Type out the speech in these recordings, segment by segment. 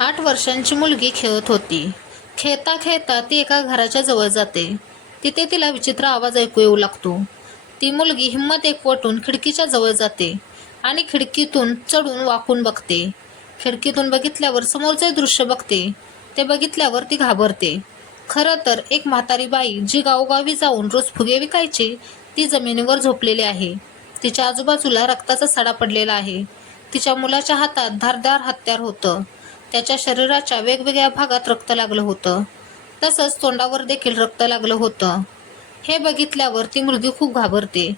आठ वर्षांची मुलगी खेळत होती. खेळता खेळता ती एका घराच्या जवळ जाते. तिथे तिला विचित्र आवाज ऐकू येऊ लागतो. ती मुलगी हिंमत एकवटून खिडकीच्या जवळ जाते आणि खिडकीतून चढून वाकून बघते. खिडकीतून बघितल्यावर समोरचे दृश्य बघते. ते बघितल्यावर ती घाबरते. खरं तर एक म्हातारी बाई जी गावोगावी जाऊन रोज फुगे विकायची ती जमिनीवर झोपलेली आहे. तिच्या आजूबाजूला रक्ताचा सडा पडलेला आहे. तिच्या मुलाच्या हातात धारदार हत्यार होतं. त्याच्या शरीराच्या वेगवेगळ्या भागात रक्त लागलं होतं. तसंच तोंडावर देखील रक्त लागलं होतं. हे बघितल्यावर ती मुलगी खूप घाबरते.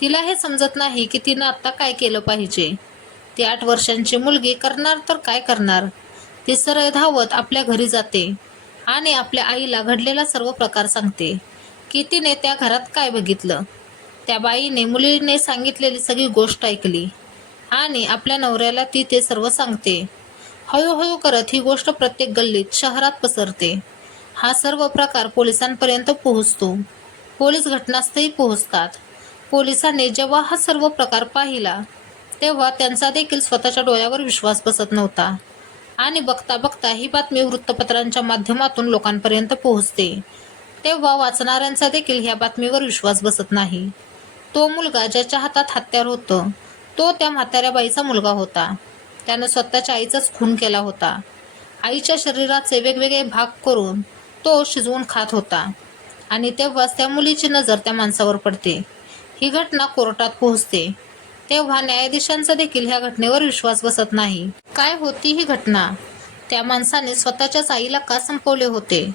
तिला हे समजत नाही की तिनं आत्ता काय केलं पाहिजे. ती आठ वर्षांची मुलगी करणार तर काय करणार? ती सरळ धावत आपल्या घरी जाते आणि आपल्या आईला घडलेला सर्व प्रकार सांगते की तिने त्या घरात काय बघितलं. त्या बाईने मुलीने सांगितलेली सगळी गोष्ट ऐकली आणि आपल्या नवऱ्याला ती ते सर्व सांगते. हळूहळू करत ही गोष्ट प्रत्येक गल्लीत शहरात पसरते. हा सर्व प्रकार पोलिसांपर्यंत पोहोचतो. पोलीस घटनास्थळी पोहोचतात. पोलिसांनी जेव्हा हा सर्व प्रकार पाहिला तेव्हा त्यांचा देखील स्वतःच्या डोळ्यावर विश्वास बसत नव्हता. आणि बघता बघता ही बातमी वृत्तपत्रांच्या माध्यमातून लोकांपर्यंत पोहोचते. तेव्हा वाचणाऱ्यांचा देखील ह्या बातमीवर विश्वास बसत नाही. तो मुलगा ज्याच्या हातात हत्यार होतं तो त्या म्हाताऱ्या बाईचा मुलगा होता. त्यानं स्वतःच्या आईचाच खून केला होता. आईच्या शरीराचे वेगवेगळे भाग करून तो शिजवून खात होता. आणि तेव्हाच त्या मुलीची नजर त्या माणसावर पडते. ही घटना कोर्टात पोहोचते. तेव्हा न्यायाधीशांचा देखील ह्या घटनेवर विश्वास बसत नाही. काय होती ही घटना? त्या माणसाने स्वतःच्याच आईला का संपवले होते?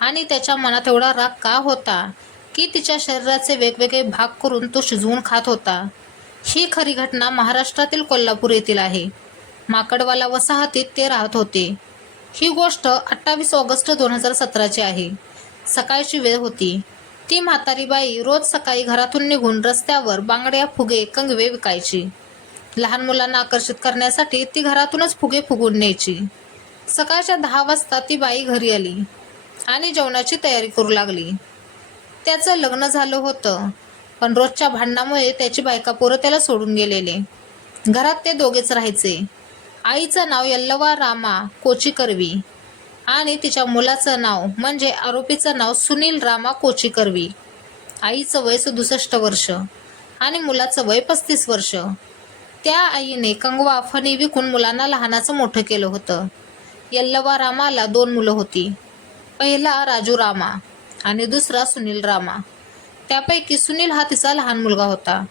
आणि त्याच्या मनात एवढा राग का होता की तिच्या शरीराचे वेगवेगळे भाग करून तो शिजवून खात होता? ही खरी घटना महाराष्ट्रातील कोल्हापूर येथील आहे. माकडवाला वसाहतीत ते राहत होते. ही गोष्ट अठ्ठावीस ऑगस्ट दोन हजार सतराची आहे. सकाळची वेळ होती. ती म्हातारी बाई रोज सकाळी घरातून निघून रस्त्यावर बांगड्या फुगे कंगवे विकायची. लहान मुलांना आकर्षित करण्यासाठी ती घरातूनच फुगे फुगून न्यायची. सकाळच्या दहा वाजता ती बाई घरी आली आणि जेवणाची तयारी करू लागली. त्याचं लग्न झालं होतं पण रोजच्या भांडणामुळे त्याची बायका पोरं त्याला सोडून गेलेले. घरात ते दोघेच राहायचे. आईचं नाव यल्लवा रामा कोचीकरवी आणि तिच्या मुलाचं नाव म्हणजे आरोपीचं नाव सुनील रामा कोचीकरवी. आईचं वय सदुसष्ट वर्ष आणि मुलाचं वय पस्तीस वर्ष. त्या आईने कंगवा फणी विकून मुलांना लहानाचं मोठं केलं होतं. यल्लवा रामाला दोन मुलं होती. पहिला राजू रामा आणि दुसरा सुनील रामा. त्यापैकी सुनील हा तिचा लहान मुलगा होता.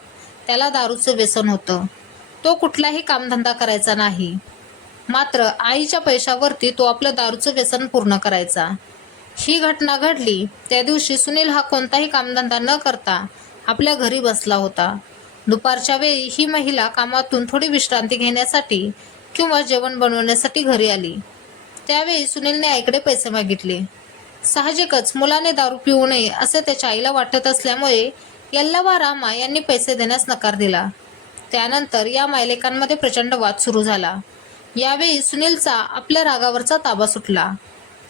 त्याला दारूचं व्यसन होतं. तो कुठलाही कामधंदा करायचा नाही. मात्र आईच्या पैशावरती तो आपलं दारूचं व्यसन पूर्ण करायचा. ही घटना घडली त्या दिवशी सुनील हा कोणताही कामधंदा न करता आपल्या घरी बसला होता. दुपारच्या वेळी ही महिला कामातून थोडी विश्रांती घेण्यासाठी किंवा जेवण बनवण्यासाठी घरी आली. त्यावेळी सुनीलने आईकडे पैसे मागितले. साहजिकच मुलाने दारू पिऊ नये असे त्याच्या आईला वाटत असल्यामुळे यल्लवा रामा यांनी पैसे देण्यास नकार दिला. त्यानंतर या मायलेकांमध्ये प्रचंड वाद सुरू झाला. यावेळी सुनीलचा आपल्या रागावरचा ताबा सुटला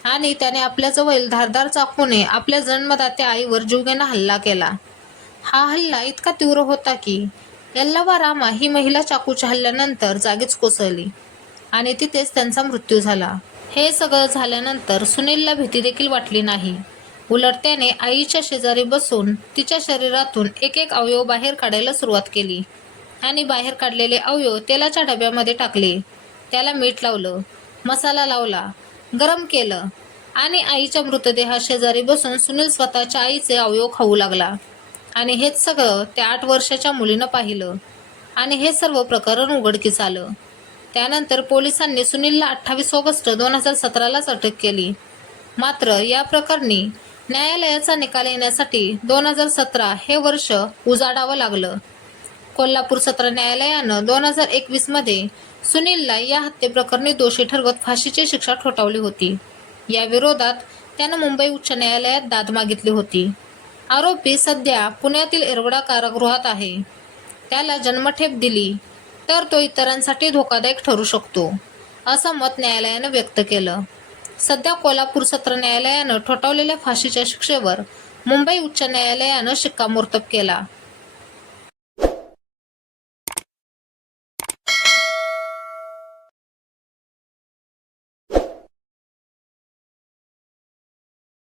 आणि त्याने आपल्याजवळील धारदार चाकूने आपल्या जन्मदात्या आईवर जीवघेणा हल्ला केला. हा हल्ला इतका तीव्र होता की यल्लावा रामा ही महिला चाकूच्या हल्ल्यानंतर जागीच कोसळली आणि तिथेच त्यांचा मृत्यू झाला. हे सगळं झाल्यानंतर सुनीलला भीती देखील वाटली नाही. उलट त्याने आईच्या शेजारी बसून तिच्या शरीरातून एक एक अवयव बाहेर काढायला सुरुवात केली. आणि बाहेर काढलेले अवयव तेलाच्या डब्यामध्ये टाकले. त्याला मीठ लावलं मसाला लावला गरम केलं आणि आईच्या मृतदेहा शेजारी बसून सुनील स्वतःच्या आईचे अवयव खाऊ लागला. आणि हेच सगळं त्या आठ वर्षाच्या मुलीनं पाहिलं. आणि हे सर्व प्रकरण उघडकीस आलं. त्यानंतर पोलिसांनी सुनीलला अठ्ठावीस ऑगस्ट दोन हजार सतरालाच अटक केली. मात्र या प्रकरणी न्यायालयाचा निकाल येण्यासाठी दोन हजार सतरा हे वर्ष उजाडावं लागलं. कोल्हापूर सत्र न्यायालयानं दोन हजार एकवीसमध्ये सुनीलला या हत्येप्रकरणी दोषी ठरवत फाशीची शिक्षा ठोठावली होती. या विरोधात त्यानं मुंबई उच्च न्यायालयात दाद मागितली होती. आरोपी सध्या पुण्यातील एरवडा कारागृहात आहे. त्याला जन्मठेप दिली तर तो इतरांसाठी धोकादायक ठरू शकतो असं मत न्यायालयानं व्यक्त केलं. सध्या कोल्हापूर सत्र न्यायालयानं ठोठावलेल्या फाशीच्या शिक्षेवर मुंबई उच्च न्यायालयानं शिक्कामोर्तब केला.